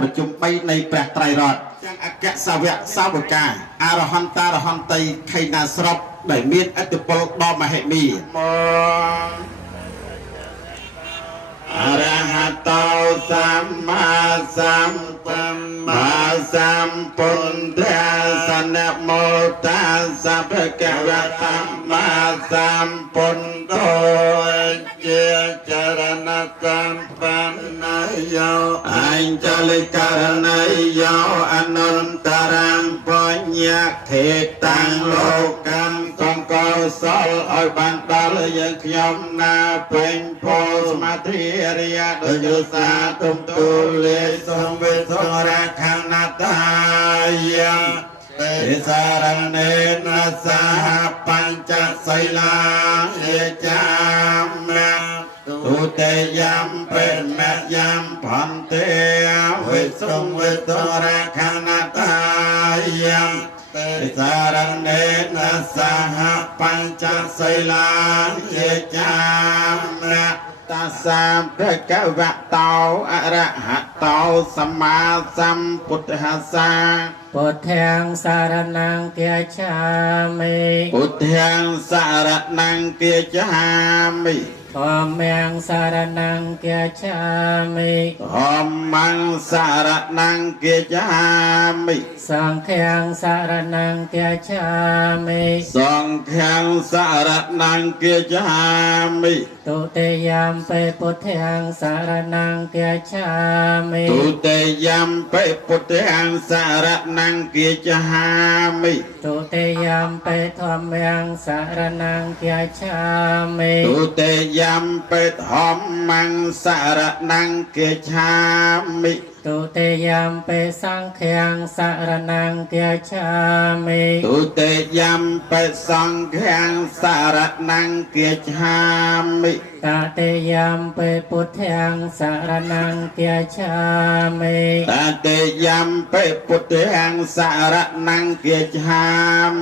ประชุมไปในแปดไตรรัตน์ยังอากาศสาวะสาวกาอารหันตารหันไตไขนาสรับได้เมียนอัตปลดอมเหมีอรหัตโตสัมมาสัมพุทธัมพุทธัสสะนะโมตัสสะภะคะวะโตสัมมาสัมพุทโธเจจารณะสัมปันนโยอัญจลิการณโยอนันตรังปัญญาเทตังโลกังสังโฆสลឲ្យបានដល់យើងខ្ញុំណាពេញពលសមាធិរិយដោយយុសាទុំទូលេសងវេទរខាណតាយាទេសារណេនសហបញ្ចសីលាយចាមទុតិយំពេមយំផន្តេវេសងវេទរខាណតាយាទេសារណេនសហបញ្ចសីលាយចាមតាសាមភៈកវៈតោអរហតោសម្មាសម្ពុទ្ធស្សសាពុទ្ធាងសារណង្គាឆាមិពុទ្ធាងសារណង្គាឆាមិធម្មងសារណង្គាឆាមិធម្មងសារណង្គាឆាមិសង្ឃាងសារណង្គាឆាមិសង្ឃាងសារណង្គាឆាមិទុតិយំពេពុទ្ធាងសារណង្គាឆាមិទុតិយំពេពុទ្ធាងសារណង្គាឆាមិទុតិយំពេធម្មងសារណង្គាឆាមិទុតិយំពេធម្មងសារណង្គាឆាមិទុតិយំពេសង្ឃាងសារណង្គាឆាមិទុតិយំពេសង្ឃាងសារណង្គាឆាមិតតិយំពេពុទ្ធាងសារណង្គាឆាមិតតិយំពេពុទ្ធាងសារណង្គាឆា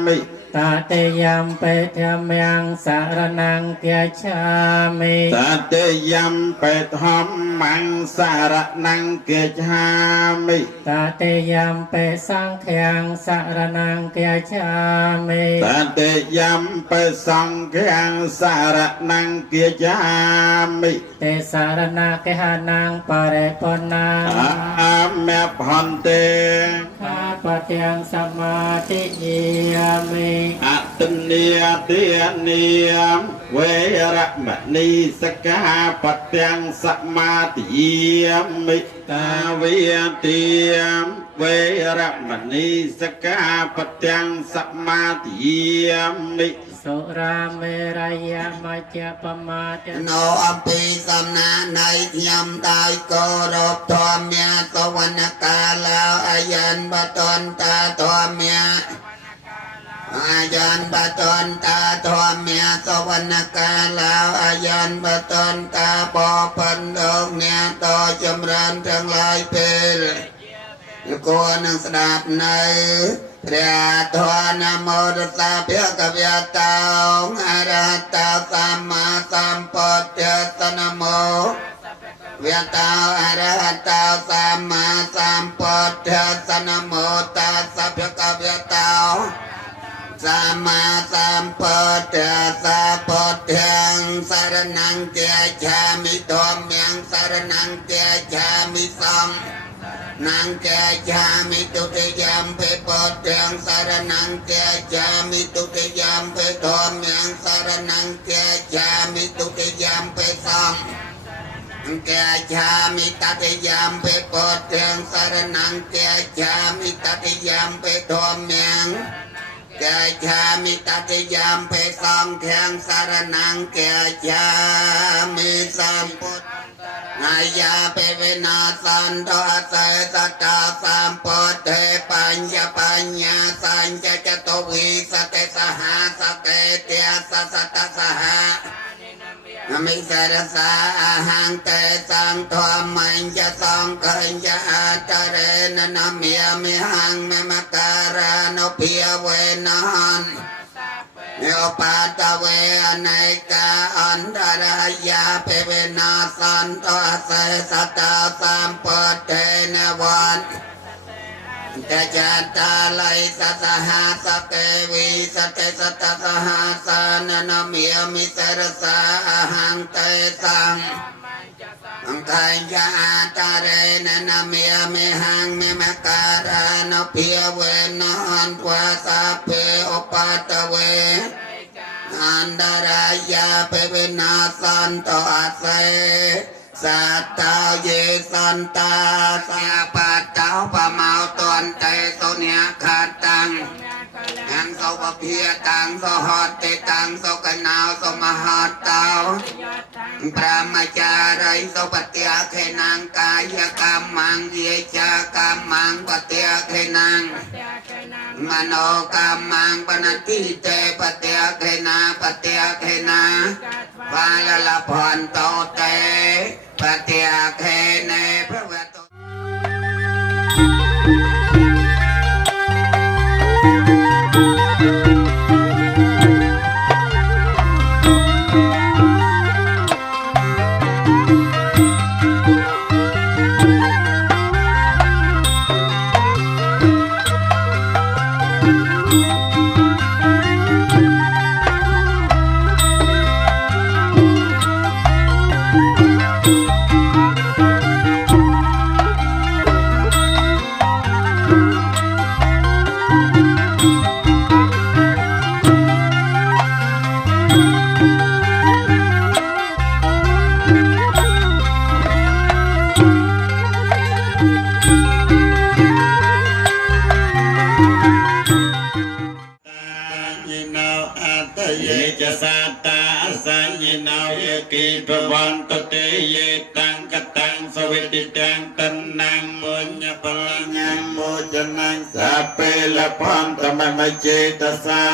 មិតតិយំពេធម្មងសារណង្គាឆាមិតតិយំពេធម្មងសារណង្គាឆាមិតតិយំពេសង្ឃាងសារណង្គាឆាមិតតិយំពេសង្ឃាងសារណង្គាឆាមិទេសារណកេហនាងបរិបុណ្ណាអមេផន្តេខាបទាំងសមាធិយាមិអតនីទានីវេរមណីសកាបទាំងសមាទិយាមិតាវិទាវេរមណីសកាបទាំងសមាទិយាមិសុរាមេរយមជ្ជបមាទនៅអំពីសំណានៃខ្ញុំដោយគោរពធម្មយាសវណ្ណកាលោអាយនបតនតាធម្មយាអាយនបតនតាធម្មយាសវណ្ណកាលោអាយនបតនតាបបិណ្ឌលោកអ្នកតចម្រើនទាំងឡាយពេលគួរនឹងស្ដាប់នៅព្រះធនមោទសាភគវយតោអរហតោសម្មាសម្ពុទ្ធស្សនមោវយតោអរហតោសម្មាសម្ពុទ្ធស្សនមោតាសភគវយតោសម្មាសម្ពុទ្ធសាពុទ្ធាងសារណង្គាឆាមិធម្មងសារណង្គាឆាមិសង្ឃនង្គាឆាមិទុតិយំពេពុទ្ធាងសារណង្គាឆាមិទុតិយំពេធម្មងសារណង្គាឆាមិទុតិយំពេសង្ឃនង្គាឆាមិតតិយំពេពុទ្ធាងសារណង្គាឆាមិតតិយំពេធម្មងកាឆាមិតតិយំពេសង្ឃាំសារណង្គាឆាមិសម្ពុទ្ធអាយាពេវិណាសន្តោអសេសតាសម្ពុទ្ធេបញ្ញបញ្ញាសញ្ចចតវិសតិសហសកេទិសសតសហអមិសារសាអហង្តេសង្ឃធម្មញ្ញសង្ឃញ្ញអតរេននមិមិហង្មមការានុភិយវេនហន ប เนวปาตะเวอเนกาอันตรายาเปเวนาสันตอาเสสตาสัมปเทนวันเตจัตตาไลสัสหาสเกวิสเตสตสหาสานนามิยมิเสรสาหังเตสังอังคายาตาเรนนามิยมิหังมิมการานเพียเวนันวาสาเพอปาตเวอันดารายาเปเวนาสันตอาเสสัตตาเยสันตาสาปัตเจ้าปะเมาตนเตโสเนียขาตังยังโสปเพียตังโสหอดเตตังโสกันนาวโสมหาเตาพระมจาริโสปเตียเขนังกายกรรมังเยจากรรมังปเตียเขนังมโนกรรมังปนัตติเตปเตียเขนาปเตียเขนาวาลละพรโตเตปเตียเขเนพระเวทเยจะสัตตาสัญญินาเยกิทวันตเตเยตังกตังสวิติตังตันนังปุญญพลังโมจนังสัพเพละพันตมะเจตสา